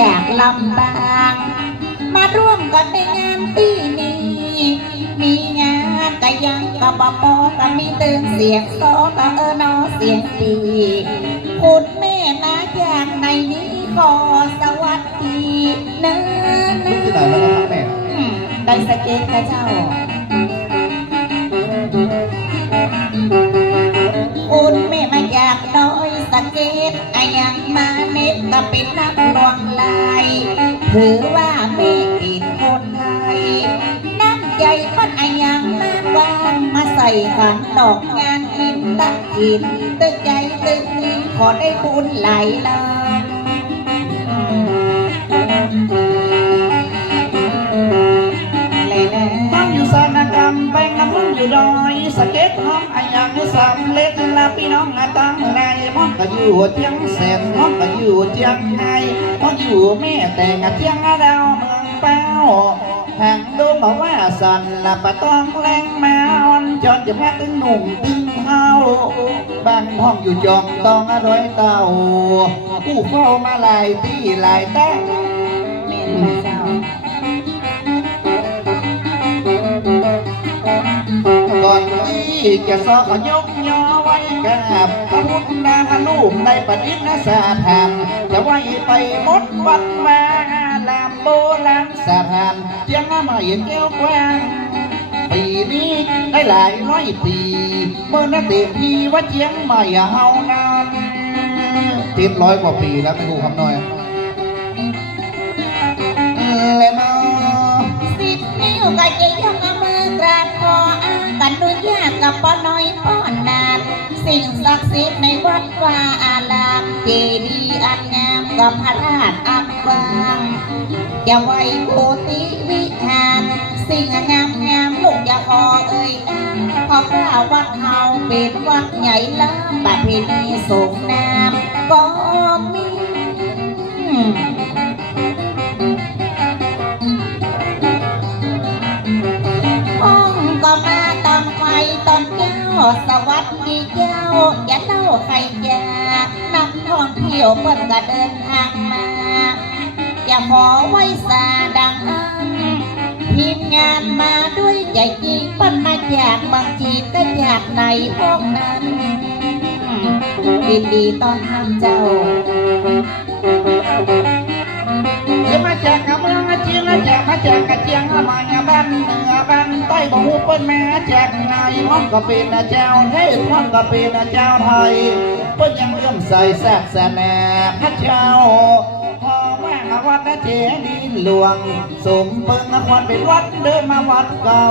จากลำบางมาร่วมกันในงานปีนี้ มีงานก็ยังกะบปอก็มีตื่นเสียงโซก็เออนอเสียงปีคุณแม่มาจากในนี้ขอสวัสดีเนื้อลูกที่ไหนแล้วนะครับแม่ได้สเก็ตนะเจ้าคุณแม่มาจากน้อยสะเก็ตอายังมา เน็ตก็เป็นนักลวงลายถือว่าแม่กินคนไทยน้ำใจคนอายังมากวางมาใส่ขันดอกงานกินตักกินตึกใจตึกนี้ขอได้บุญไหลลเลยนะต้องอยู่สานกรรมแบ่งน้ำมันอยู่ดอยสเก็ตห้องอายังสำเร็จละพี่น้องอาตั้งใน มองก็อยู่เจียงแสนมองก็อยู่เจียงไฮ้องอยู่แม่แต่งเจียงดาวเมืองเป้าห่างดูมาว่าสันละปะต้องแรงมาอ่อนจนจะแม่ตึงหนุ่มตึงเฮาบางห้องอยู่จองต้องอร่อยเต่าผู้เฝ้ามาหลายตีหลายแต่ ที่จะสอกยกยอไว้กับพระพุทธนาลูมในประดิษฐ์สถานจะไว้ไปมดวัดมาลามโบราณสถานเจียงมาเห็นแก้วกว้างปีนี้ได้หลายร้อยปี เมื่อนาเต็มทีว่าเจียงใหม่เฮานานติดร้อยกว่าปีแล้วไม่รู้คำน้อย กดิ์สิทธิ์ในวัดวาอารามเจดีย์อันงามกับพระราชอักวางจะไว้โพธิวิหารสิ่งงามงามลูกอย่าขอเอ่ยอ้างเพราะพระวัดเฮาเป็นวัดใหญ่ล้ำประเพณีสงนามก็มีอืมห้องก็มาตอนไฟตอนเจ้าสว เที่ยวเปิดก็เดินทางมา อย่าขอไว้สาดังอันทีมงานมาด้วยใจจริงปั้นมาจากบางจีก็จากในพวกนั้นดีดีตอนทำเจ้าเดี๋ยวมาจากกำลังเจียงจากมาจากกระเจียงมาเงบ้านเหนือบ้านใต้บ่ฮู้เปิ้นแม่จากไงม่อนก็เป็นเจ้าเทศม่อนก็เป็นเจ้าไทย ยังเลื่อมใสแซ่บแสนพระเจ้าพอแมาวัดเจดีหลวง สมเปิงนครเป็นวัดเดิมมาวัดเก่า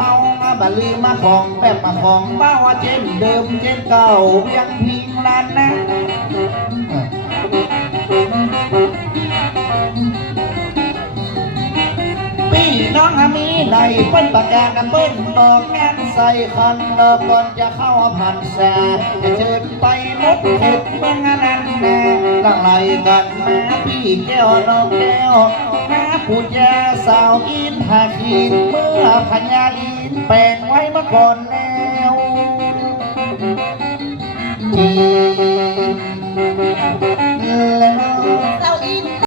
เอามาบาลีมาของแบบมาของบ้าว่าเจนเดิมเจนเก่ายังพิงลานนะพี่น้องมีในเปิ้นประกาศกันเปิ้นบอกแม่ ใส่คันดอกก่อนจะเข้าพันแสจะเชิญไปมุดหุดเมืองนั้นแน่ลังไหลกันมาพี่แก้วน้องแก้วมาผู้ยาสาวอินทาขีนเมื่อพญาอินแปลงไว้เมื่อก่อนแล้วจี